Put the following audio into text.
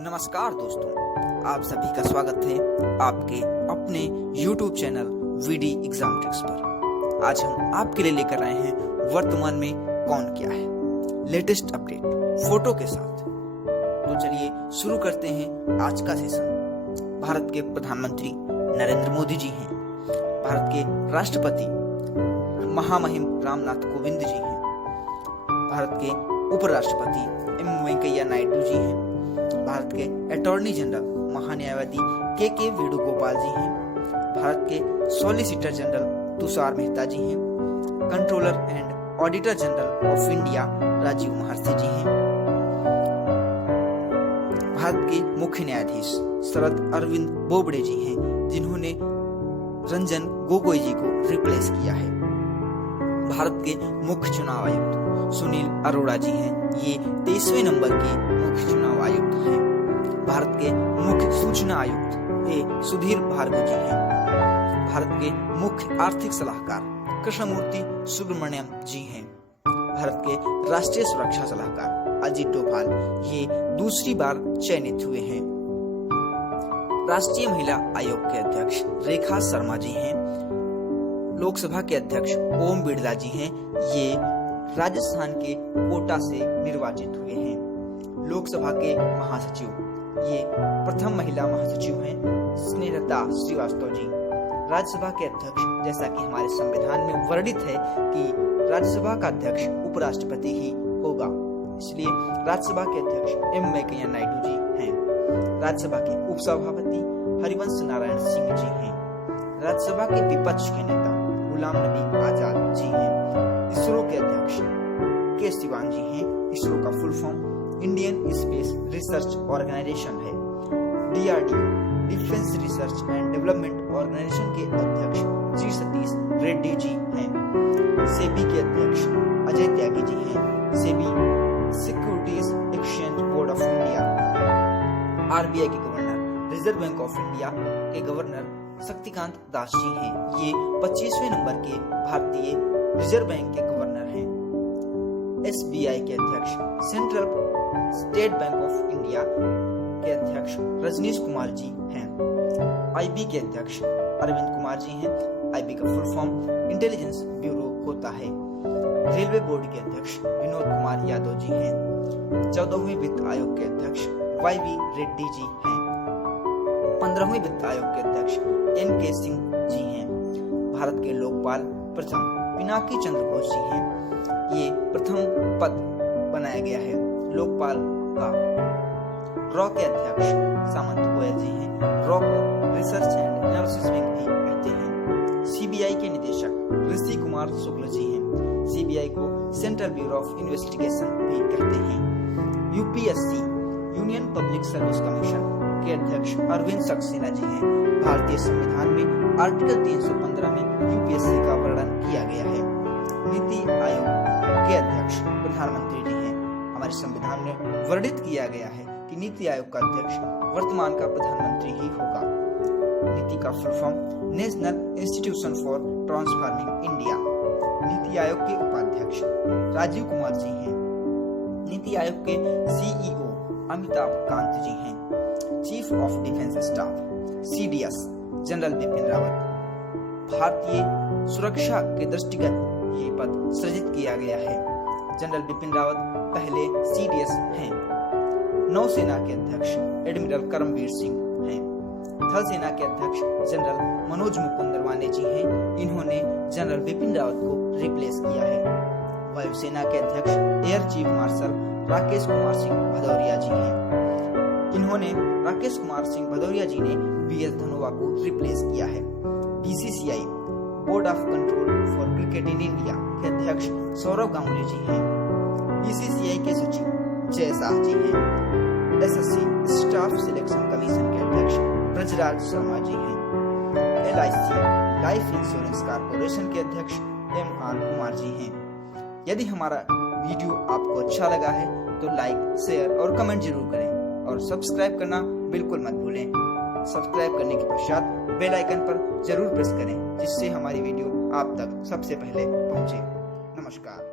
नमस्कार दोस्तों, आप सभी का स्वागत है आपके अपने YouTube channel VD exam tricks पर। आज हम आपके लिए लेकर आए हैं वर्तमान में कौन क्या है, लेटेस्ट अपडेट फोटो के साथ। तो चलिए शुरू करते हैं आज का सेशन। भारत के प्रधानमंत्री नरेंद्र मोदी जी हैं, भारत के राष्ट्रपति महामहिम रामनाथ कोविंद जी हैं, भारत के उपराष्ट्रपति एम वेंकैया नायडू जी हैं, भारत के अटॉर्नी जनरल महान्यायवादी के वेणुगोपाल जी हैं, भारत के सॉलिसिटर जनरल तुषार मेहता जी हैं, controller and auditor general of India Rajiv Mahrishi ji हैं, भारत के मुख्य न्यायाधीश शरद अरविंद बोबड़े जी हैं, जिन्होंने रंजन गोगोई जी को रिप्लेस किया है। भारत के मुख्य चुनाव आयुक्त सुनील अरोड़ा जी हैं, ये 23वें नंबर के मुख्य चुनाव आयुक्त हैं। भारत के मुख्य सूचना आयुक्त सुधीर भार्गव जी हैं। भारत के मुख्य आर्थिक सलाहकार कृष्णमूर्ति सुब्रमण्यम जी हैं। भारत के राष्ट्रीय सुरक्षा सलाहकार अजित डोभाल ये दूसरी बार चयनित हुए हैं। राष्ट्रीय महिला आयोग के अध्यक्ष रेखा शर्मा जी हैं। लोकसभा के अध्यक्ष ओम बिड़ला जी हैं, ये राजस्थान के कोटा से निर्वाचित हुए हैं। लोकसभा के महासचिव ये प्रथम महिला महासचिव हैं स्नेहलता श्रीवास्तव जी। राज्यसभा के अध्यक्ष, जैसा कि हमारे संविधान में वर्णित है कि राज्यसभा का अध्यक्ष उपराष्ट्रपति ही होगा, इसलिए राज्यसभा के अध्यक्ष एम वेंकैया नायडू जी हैं। राज्यसभा के उपसभापति हरिवंश नारायण सिंह जी हैं। राज्यसभा के विपक्ष के नेता गुलाम नबी आजाद जी हैं। इसरो के अध्यक्ष के सिवान जी हैं। इसरो का full form Indian Space Research Organisation है। DRDO defence research and development organisation के अध्यक्ष जी सतीश रेड्डी जी हैं। सेबी के अध्यक्ष अजय त्यागी जी हैं। SEBI securities exchange board of India. RBI के governor, reserve bank of India के गवर्नर शक्तिकांत दास जी हैं। ये 25वें नंबर के भारतीय रिजर्व बैंक के गवर्नर हैं। SBI के अध्यक्ष, central state bank of India के अध्यक्ष रजनीश कुमार जी हैं। IB के अध्यक्ष अरविंद कुमार जी हैं। IB का फुल फॉर्म इंटेलिजेंस ब्यूरो होता है। रेलवे बोर्ड के अध्यक्ष विनोद कुमार यादव जी हैं। 14वें वित्त आयोग के अध्यक्ष YV रेड्डी जी हैं। 15वें वित्त आयोग के अध्यक्ष NK सिंह जी हैं। भारत के लोकपाल प्रथम पिनाकी चंद्र घोष जी हैं। ये प्रथम पद बनाया गया है लोकपाल का। रॉ के अध्यक्ष सामंत गोयल जी हैं। रॉ को रिसर्च एंड एनालिसिस विंग भी कहते हैं। CBI के निदेशक ऋषि कुमार शुक्ल जी हैं। CBI को सेंट्रल ब्यूरो ऑफ इन्वेस्टिगेशन भी कहते हैं। UPSC union public service commission के अध्यक्ष अरविंद सक्सेना जी हैं। भारतीय संविधान में आर्टिकल 315 में UPSC का वर्णन किया गया है। नीति आयोग के अध्यक्ष प्रधानमंत्री जी हैं। हमारे संविधान में वर्णित किया गया है कि नीति आयोग का अध्यक्ष वर्तमान का प्रधानमंत्री ही होगा। नीति का full form national institution for transforming India. NITI Aayog के उपाध्यक्ष राजीव कुमार जी हैं। नीति आयोग के CEO अमिताभ कांत जी हैं। Chief of defence staff CDS general Bipin Rawat. भारतीय सुरक्षा के दृष्टिगत ये पद सृजित किया गया है। जनरल बिपिन रावत पहले CDS हैं। नौसेना के अध्यक्ष एडमिरल करमबीर सिंह हैं। थल सेना के अध्यक्ष जनरल मनोज मुकुंद नरवाने जी हैं। इन्होंने जनरल बिपिन रावत को रिप्लेस किया है। वायुसेना के अध्यक्ष air chief marshal Rakesh Kumar Singh Bhadauria ji हैं। इन्होंने राकेश कुमार सिंह भदौरिया जी ने BS धनोआ को रिप्लेस किया है। BCCI board of control for cricket in India के अध्यक्ष सौरव गांगुली जी हैं। BCCI के सचिव जय शाह जी हैं। SSC स्टाफ सिलेक्शन कमीशन के अध्यक्ष ब्रजराज शर्मा जी हैं। LIC लाइफ इंश्योरेंस कॉर्पोरेशन के अध्यक्ष MR कुमार जी हैं। यदि हमारा वीडियो आपको अच्छा लगा है तो लाइक, शेयर और कमेंट जरूर करें और सब्सक्राइब करना बिल्कुल मत भूलें। सब्सक्राइब करने के पश्चात बेल आइकन पर जरूर प्रेस करें, जिससे हमारी वीडियो आप तक सबसे पहले पहुंचे। नमस्कार।